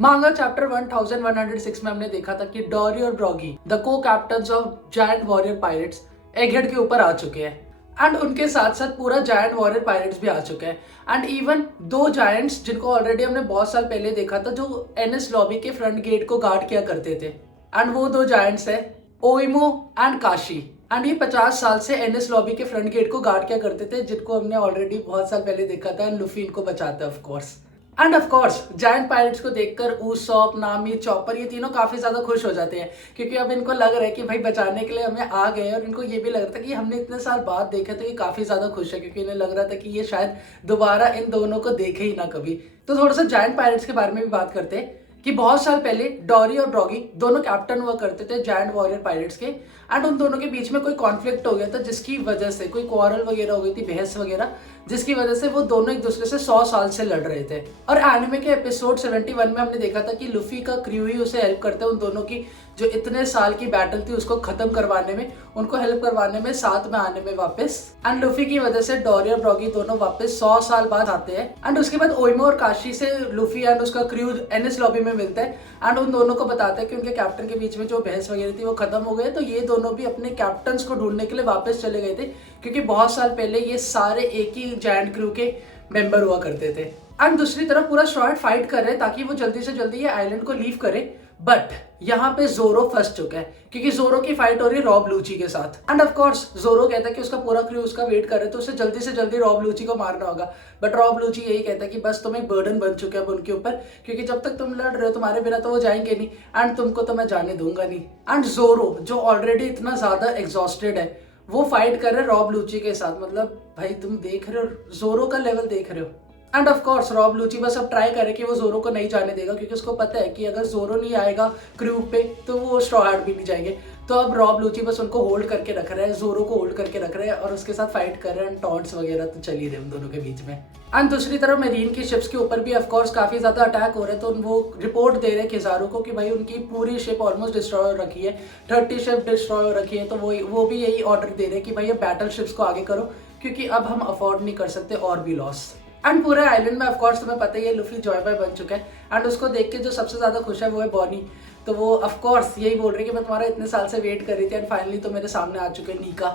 मांगा चैप्टर 1106 में हमने देखा था कि डॉरी और ब्रॉगी द को captains of giant warrior pirates Egghead के ऊपर आ चुके हैं एंड उनके साथ साथ पूरा जायंट वॉरियर पायरेट्स भी आ चुके हैं एंड इवन दो जायंट्स जिनको ऑलरेडी हमने बहुत साल पहले देखा था जो एनएस लॉबी के फ्रंट गेट को गार्ड किया करते थे एंड वो दो जायंट्स है ओइमो एंड काशी एंड ये 50 साल से एनएस लॉबी के फ्रंट गेट को गार्ड किया करते थे जिनको हमने ऑलरेडी बहुत साल पहले देखा था एंड लुफी इनको बचाता है of course. End of course giant pirates को देखकर ऊसॉप नामी चॉपर ये तीनों काफी ज्यादा खुश हो जाते हैं क्योंकि अब इनको लग रहा है कि भाई बचाने के लिए हमें आ गए और इनको ये भी लग रहा था कि हमने इतने साल बाद देखा तो ये काफी ज्यादा खुश है क्योंकि इन्हें लग रहा था कि ये शायद दोबारा इन दोनों को देखे ही ना कभी। तो थोड़ा सा जायंट पायरेट्स के बारे में भी बात करते हैं कि बहुत साल पहले डॉरी और ब्रॉगी दोनों कैप्टन हुआ करते थे जायंट वॉरियर पायरेट्स के एंड उन दोनों के बीच में कोई कॉन्फ्लिक्ट हो गया था जिसकी वजह से कोई क्वारल वगैरह हो गई थी बहस वगैरह जिसकी वजह से वो दोनों एक दूसरे से 100 साल से लड़ रहे थे। और एनिमे के एपिसोड 71 में हमने देखा था कि लुफी का क्रू ही उसे हेल्प करता है उन दोनों की जो इतने साल की बैटल थी उसको खत्म करवाने में उनको हेल्प करवाने में साथ में आने में वापस एंड लुफी की वजह से डॉरी और ब्रॉगी दोनों वापस 100 साल बाद आते हैं एंड उसके बाद ओइमो और काशी से लुफी एंड उसका क्रू एनएस लॉबी में मिलता है एंड उन दोनों को बताते हैं कि उनके कैप्टन के बीच में जो बहस वगैरह थी वो खत्म हो गई तो ये दोनों भी अपने कैप्टन्स को ढूंढने के लिए वापस चले गए थे क्योंकि बहुत साल पहले ये सारे एक ही जायंट क्रू के मेंबर हुआ करते थे एंड दूसरी तरफ पूरा शॉर्ट फाइट कर रहे हैं ताकि वो जल्दी से जल्दी ये आइलैंड को लीव करे बट यहाँ पे जोरो फंस चुका है क्योंकि जोरो की फाइट हो रही है रॉब लूची के साथ एंड ऑफ कोर्स जोरो कहता है कि उसका पूरा क्रू उसका वेट कर रहा है तो उसे जल्दी से जल्दी रॉब लूची को मारना होगा बट रॉब लूची यही कहता है कि बस तुम एक बर्डन बन चुके हैं उनके ऊपर क्योंकि जब तक तुम लड़ रहे हो तुम्हारे बिना तो वो जाएंगे नहीं एंड तुमको तो मैं जाने दूंगा नहीं। एंड जोरो जो ऑलरेडी इतना ज्यादा एग्जॉस्टेड है वो फाइट कर रहे रॉब लूची के साथ मतलब भाई तुम देख रहे हो जोरो का लेवल देख रहे हो एंड ऑफ कोर्स रॉब लूची बस अब ट्राई करे कि वो जोरो को नहीं जाने देगा क्योंकि उसको पता है कि अगर जोरो नहीं आएगा क्रू पे तो वो स्ट्रॉ हैट भी नहीं जाएंगे तो अब रॉब लूची बस उनको होल्ड करके रख रहा है जोरो को होल्ड करके रख रहे हैं और उसके साथ फाइट कर रहे हैं टॉन्ट्स वगैरह तो चल ही रहे उन दोनों के बीच में। एंड दूसरी तरफ मेरीन की शिप्स के ऊपर भी ऑफ कोर्स काफी ज्यादा अटैक हो रहे हैं तो वो रिपोर्ट दे रहे हैं किजारू को कि भाई उनकी पूरी शिप ऑलमोस्ट डिस्ट्रॉय हो रखी है 30 शिप डिस्ट्रॉय हो रखी है तो वो भी यही ऑर्डर दे रहे हैं कि भाई ये बैटल शिप्स को आगे करो क्योंकि अब हम अफोर्ड नहीं कर सकते और भी लॉस। एंड पूरे आइलैंड में ऑफ कोर्स तुम्हें पता ही है लुफी जॉय बॉय बन चुका है एंड उसको देख के जो सबसे ज्यादा खुश है वो है बॉनी तो वो ऑफ कोर्स यही बोल रही है कि मैं तुम्हारा इतने साल से वेट कर रही थी एंड फाइनली तो मेरे सामने आ चुके हैं नीका।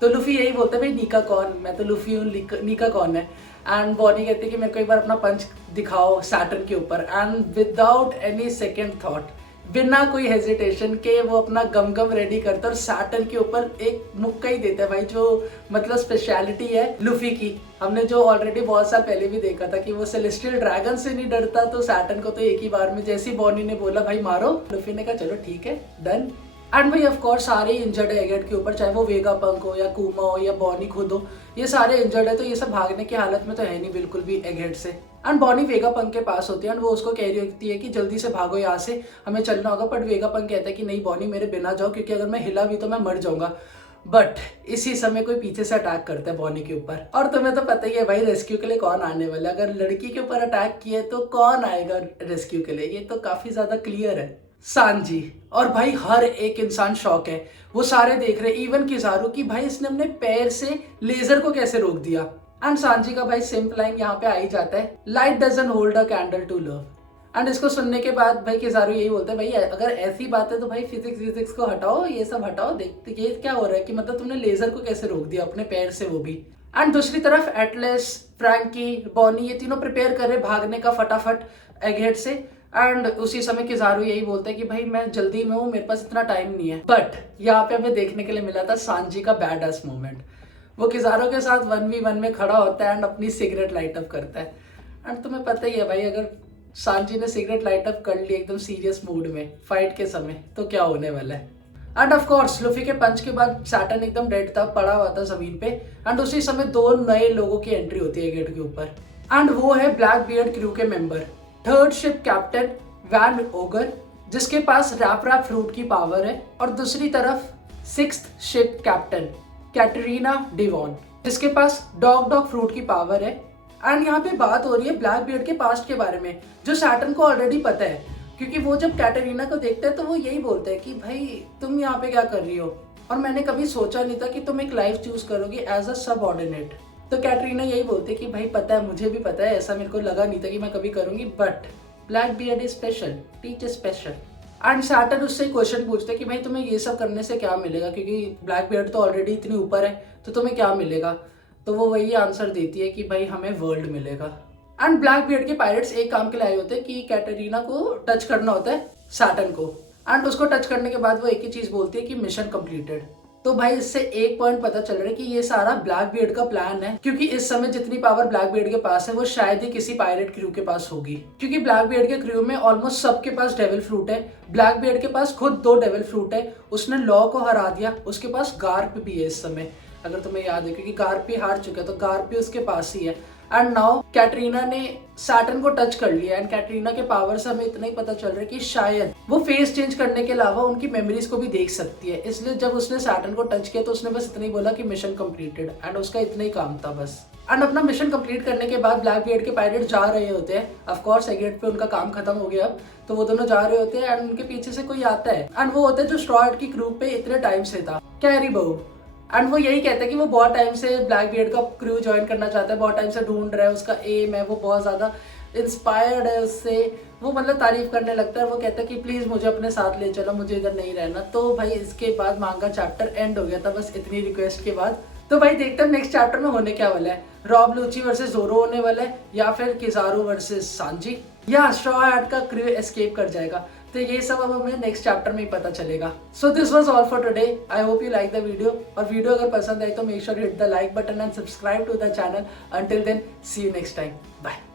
तो लुफी यही बोलता है भाई नीका कौन मैं तो लुफी हूँ नीका कौन है एंड बॉनी कहती है कि मेरे को एक बार अपना पंच दिखाओ सैटर्न के ऊपर and without any second thought बिना कोई हेजिटेशन के वो अपना गम गम रेडी करता है और सैटर्न के ऊपर एक मुक्का ही देता है भाई जो मतलब स्पेशलिटी है लुफी की। हमने जो ऑलरेडी बहुत साल पहले भी देखा था कि वो सेलेस्टियल ड्रैगन से नहीं डरता तो सैटर्न को तो एक ही बार में जैसी बॉनी ने बोला भाई मारो लुफी ने कहा चलो ठीक है डन। एंड भाई ऑफ कोर्स सारे इंजर्ड है एगेट के ऊपर चाहे वो वेगा पंक हो या कूमा हो या बॉनी खुद हो ये सारे इंजर्ड है तो ये सब भागने की हालत में तो है नहीं बिल्कुल भी एगेट से। एंड बॉनी वेगा पंक के पास होती है एंड वो उसको कह रही होती है कि जल्दी से भागो यहाँ से हमें चलना होगा बट वेगा पंक कहता है कि नहीं बॉनी मेरे बिना जाओ क्योंकि अगर मैं हिला भी तो मैं मर जाऊंगा। बट इसी समय कोई पीछे से अटैक करता है बॉनी के ऊपर और तुम्हें तो पता ही है भाई रेस्क्यू के लिए कौन आने वाला है अगर लड़की के ऊपर अटैक किए तो कौन आएगा रेस्क्यू के लिए ये तो काफी ज्यादा क्लियर है सांजी। और भाई हर एक इंसान शॉक है वो सारे देख रहे इवन किजारू की भाई इसने अपने पैर से लेजर को कैसे रोक दिया एंड सांजी का भाई सिंपल लाइन यहाँ पे आ ही जाता है light doesn't hold a candle to love and इसको सुनने के बाद भाई किजारू यही बोलता है भाई अगर ऐसी बात है तो भाई फिजिक्स को हटाओ ये सब हटाओ देखते ये क्या हो रहा है कि मतलब तुमने लेजर को कैसे रोक दिया अपने पैर से वो भी। एंड दूसरी तरफ एटलस फ्रैंकी बॉनी ये तीनों प्रिपेयर कर रहे भागने का फटाफट एगहेड से एंड उसी समय किजारू यही बोलता है कि भाई मैं जल्दी में हूँ मेरे पास इतना टाइम नहीं है। बट यहाँ पे हमें देखने के लिए मिला था सांजी का बैड एस मोमेंट वो किजारू के साथ 1v1 में खड़ा होता है एंड अपनी सिगरेट लाइट अप करता है एंड तुम्हें पता ही है भाई अगर सांजी ने सिगरेट लाइट अप कर ली एकदम सीरियस मूड में फाइट के समय तो क्या होने वाला है। एंड ऑफ कोर्स लुफी के पंच के बाद सैटर्न एकदम डेड था पड़ा हुआ था जमीन पे एंड उसी समय दो नए लोगों की एंट्री होती है गेट के ऊपर एंड वो है ब्लैक बियर्ड क्रू के member third ship captain Van Augur जिसके पास रैप रैप फ्रूट की पावर है और दूसरी तरफ sixth ship captain Katrina Devon जिसके पास डॉग डॉग फ्रूट की पावर है। एंड यहाँ पे बात हो रही है ब्लैक बियर्ड के पास्ट के बारे में जो सैटर्न को ऑलरेडी पता है क्योंकि वो जब कैटरीना को देखता है तो वो यही बोलता है कि भाई तुम यहाँ पे क्या कर रही हो और मैंने कभी सोचा नहीं था कि तुम एक लाइफ चूज करोगी एज अ सबऑर्डिनेट। तो कैटरीना यही बोलती है कि भाई पता है मुझे भी पता है ऐसा मेरे को लगा नहीं था कि मैं कभी करूंगी but black beard is special, teach special. And Saturn उससे क्वेश्चन पूछते कि भाई तुम्हें ये सब करने से क्या मिलेगा, क्योंकि ब्लैक बियर्ड तो ऑलरेडी इतनी ऊपर है, तो तुम्हें क्या मिलेगा। तो वो वही आंसर देती है कि भाई हमें वर्ल्ड मिलेगा। एंड ब्लैक बियर्ड के पायरेट्स एक काम के लिए आए होते हैं कि कैटरीना को टच करना होता है, सैटर्न को। एंड उसको टच करने के बाद वो एक ही चीज बोलती है कि मिशन कंप्लीटेड। तो भाई इससे एक पॉइंट पता चल रहा है कि ये सारा ब्लैक बियर्ड का प्लान है, क्योंकि इस समय जितनी पावर ब्लैक बियर्ड के पास है वो शायद ही किसी पायरेट क्रू के पास होगी, क्योंकि ब्लैक बियर्ड के क्रू में ऑलमोस्ट सबके पास डेविल फ्रूट है। ब्लैक बियर्ड के पास खुद 2 डेविल फ्रूट है, उसने लॉ को हरा दिया, उसके पास गार्प भी है इस समय, अगर तुम्हें याद है, क्योंकि गार्प भी हार चुका है, तो गार्प भी उसके पास ही है। एंड नाउ कैटरीना ने सैटर्न को टच कर लिया, एंड कैटरीना के पावर से हमें इतना ही पता चल रहा है कि शायद वो फेस चेंज करने के अलावा उनकी मेमोरीज को भी देख सकती है। इसलिए जब उसने सैटर्न को टच किया तो उसने बस इतना ही बोला कि मिशन कंप्लीटेड, एंड उसका इतना ही काम था बस। एंड अपना मिशन कंप्लीट करने के बाद ब्लैक बियर्ड के पायरेट जा रहे होते हैं, ऑफ कोर्स एगेट पे उनका काम खत्म हो गया अब, तो वो दोनों जा रहे होते हैं। एंड उनके पीछे से कोई आता है, एंड वो होता है जो स्ट्रॉ हैट की क्रू पे इतने टाइम से था, कैरीबो। एंड वो यही कहता है कि वो बहुत टाइम से ब्लैक बियर्ड का क्रू ज्वाइन करना चाहता है, बहुत टाइम से ढूंढ रहा है, उसका एम है, वो बहुत ज़्यादा इंस्पायर्ड है उससे, वो मतलब तारीफ करने लगता है। वो कहता है कि प्लीज़ मुझे अपने साथ ले चलो, मुझे इधर नहीं रहना। तो भाई इसके बाद मांगा चैप्टर एंड हो गया था, बस इतनी रिक्वेस्ट के बाद। तो भाई देखते हैं नेक्स्ट चैप्टर में होने क्या वाला है, रॉब लूची वर्सेस जोरो होने वाला है, या फिर किजारू वर्सेस सांजी, या स्ट्रॉ हैट का क्रू एस्केप कर जाएगा। तो ये सब अब हमें नेक्स्ट चैप्टर में ही पता चलेगा। So this was all for today. I hope you like the video, और वीडियो अगर पसंद आए तो make sure hit the like button and subscribe to the channel. Until then see you next time, bye.